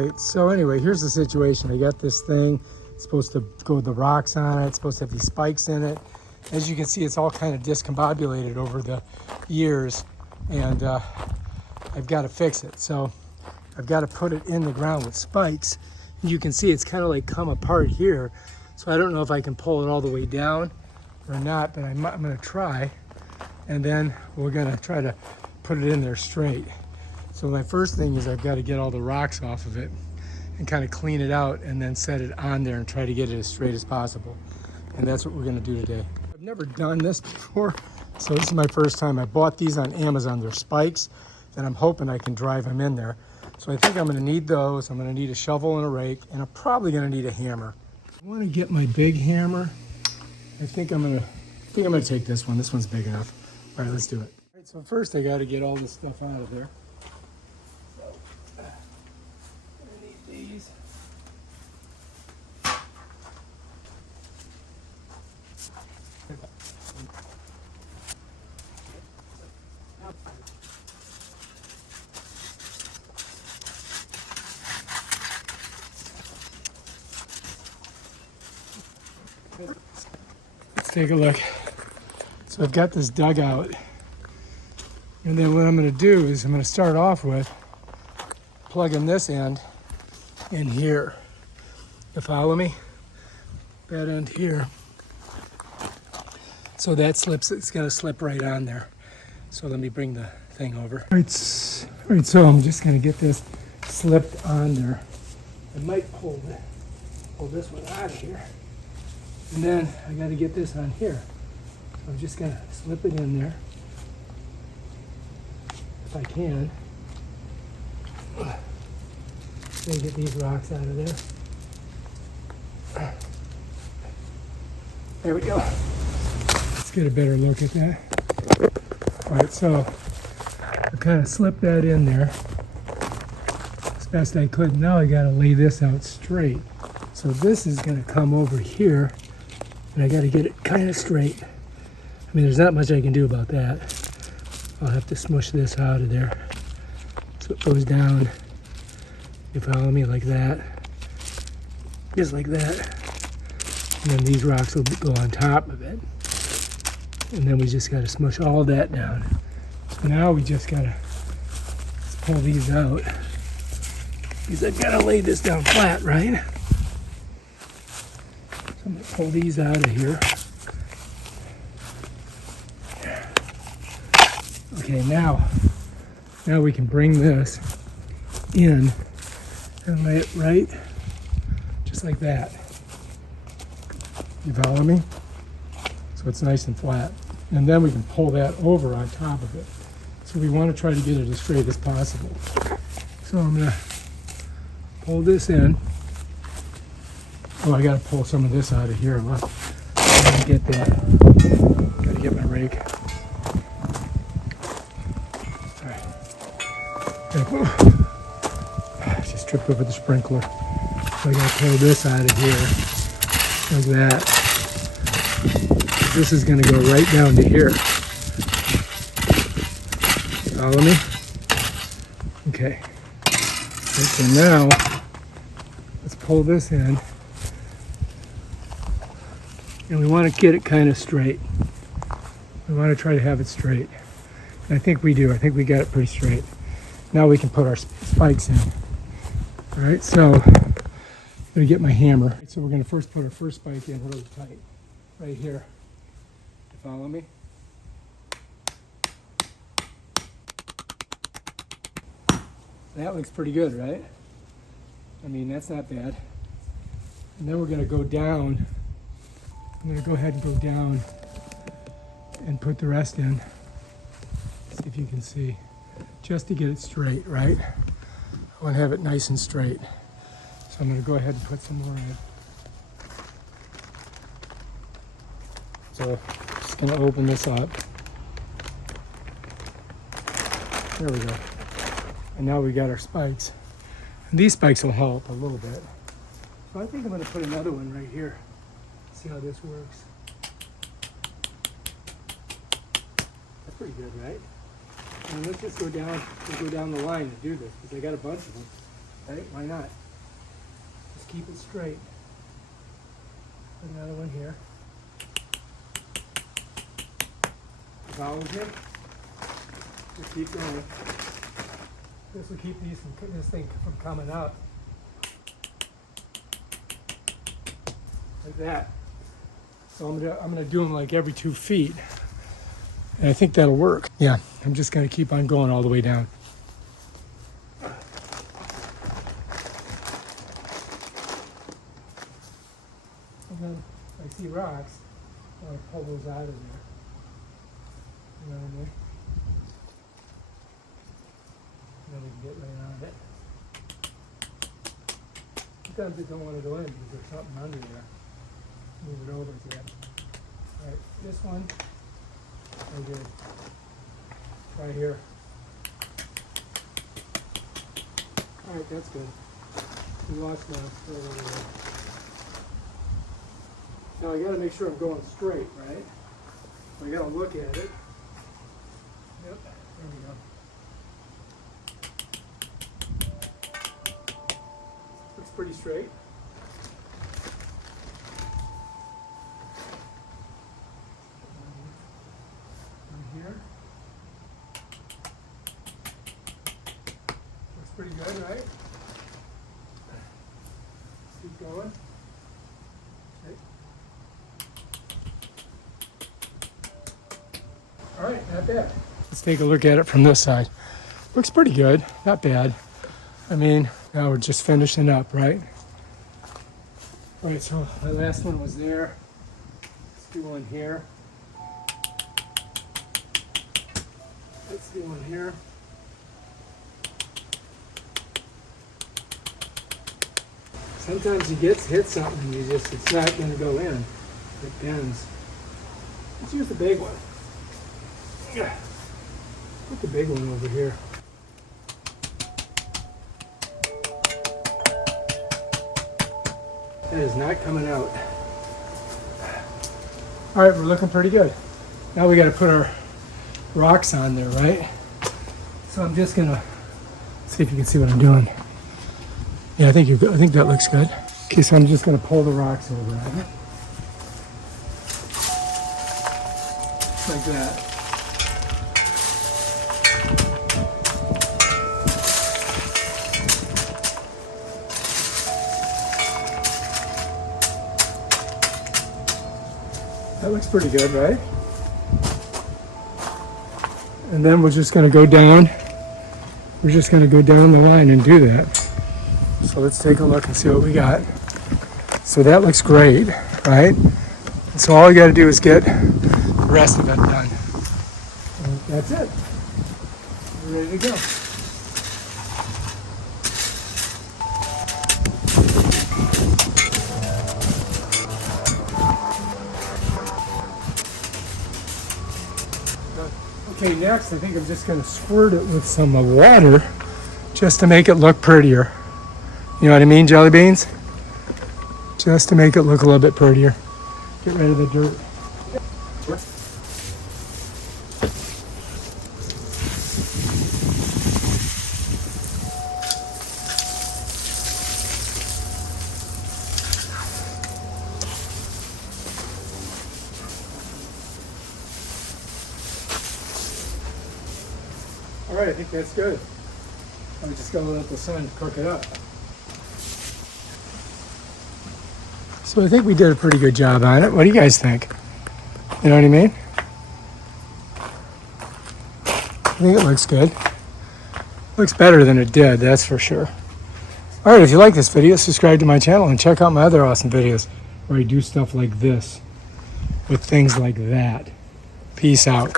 right, so anyway, here's the situation. I got this thing. It's supposed to go with the rocks on it. It's supposed to have these spikes in it. As you can see, it's all kind of discombobulated over the years, and I've got to fix it. So I've got to put it in the ground with spikes. And you can see it's kind of like come apart here. So I don't know if I can pull it all the way down or not, but I'm going to try. And then we're going to try to put it in there straight. So my first thing is I've got to get all the rocks off of it and kind of clean it out and then set it on there and try to get it as straight as possible. And that's what we're going to do today. I've never done this before, so this is my first time. I bought these on Amazon. They're spikes, and I'm hoping I can drive them in there. So I think I'm going to need those. I'm going to need a shovel and a rake, and I'm probably going to need a hammer. I want to get my big hammer. I think I'm going to take this one. This one's big enough. All right, let's do it. All right, so first I got to get all this stuff out of there. Let's take a look. So I've got this dugout, and then what I'm going to do is I'm going to start off with plugging this end in here. You follow me? That end here. So that slips, it's going to slip right on there. So let me bring the thing over. All right, so I'm just going to get this slipped on there. I might pull this one out of here. And then I got to get this on here. So I'm just going to slip it in there, if I can. Then get these rocks out of there. There we go. Let's get a better look at that. All right, so I kind of slipped that in there as best I could. Now I got to lay this out straight. So this is going to come over here, and I got to get it kind of straight. I mean, there's not much I can do about that. I'll have to smush this out of there. So it goes down, you follow me, like that. Just like that. And then these rocks will go on top of it. And then we just got to smush all that down. So now we just got to pull these out. Because I've got to lay this down flat, right? So I'm going to pull these out of here. Okay, now we can bring this in and lay it right, just like that. You follow me? So it's nice and flat. And then we can pull that over on top of it. So we want to try to get it as straight as possible. So I'm going to pull this in. Oh, I got to pull some of this out of here. Look, I got to get that. Got to get my rake. All right. Just tripped over the sprinkler. So I got to pull this out of here, like that. This is going to go right down to here. Follow me? Okay. So now, let's pull this in. And we want to get it kind of straight. We want to try to have it straight. And I think we do. I think we got it pretty straight. Now we can put our spikes in. All right, so I'm going to get my hammer. So we're going to first put our first spike in really tight, right here. You follow me? That looks pretty good, right? I mean, that's not bad. And then we're going to go down. I'm going to go ahead and go down and put the rest in. See if you can see. Just to get it straight, right? I want to have it nice and straight. So I'm going to go ahead and put some more in. So just going to open this up. There we go. And now we got our spikes. And these spikes will help a little bit. So I think I'm going to put another one right here. See how this works. That's pretty good, right? And let's just go down the line and do this, because I got a bunch of them. Right? Why not? Just keep it straight. Put another one here. Follow it. Just keep going. This will keep this thing from coming up. Like that. So I'm gonna do them like every 2 feet. And I think that'll work. Yeah, I'm just gonna keep on going all the way down. And then I see rocks, I'll pull those out of there. You know what I mean? And then we can get right on it. Sometimes I don't want to go in because there's something under there. Move it over to that. All right, this one, I did. Right here. All right, that's good. We lost now. Right over there. Now I got to make sure I'm going straight, right? I got to look at it. Yep, there we go. Looks pretty straight. Here. Looks pretty good, right? Keep going. Okay. All right, not bad. Let's take a look at it from this side. Looks pretty good, not bad. I mean, now we're just finishing up, right? All right, so my last one was there. Let's do one here. Let's do one here. Sometimes you hit something, it's not going to go in. It bends. Let's use the big one. Yeah. Put the big one over here. That is not coming out. All right, we're looking pretty good. Now we got to put our rocks on there, right? So I'm just gonna see if you can see what I'm doing. Yeah, I think that looks good. Okay, so I'm just gonna pull the rocks over on it. Like that. That looks pretty good, right? And then we're just going to go down. We're just going to go down the line and do that. So let's take a look and see what we got. So that looks great, right? And so all you got to do is get the rest of it done. And that's it. We're ready to go. Okay, next I think I'm just going to squirt it with some water just to make it look prettier. You know what I mean, jelly beans? Just to make it look a little bit prettier. Get rid of the dirt. All right, I think that's good. I'm just going to let the sun cook it up. So I think we did a pretty good job on it. What do you guys think? You know what I mean? I think it looks good. Looks better than it did, that's for sure. All right, if you like this video, subscribe to my channel and check out my other awesome videos where I do stuff like this with things like that. Peace out.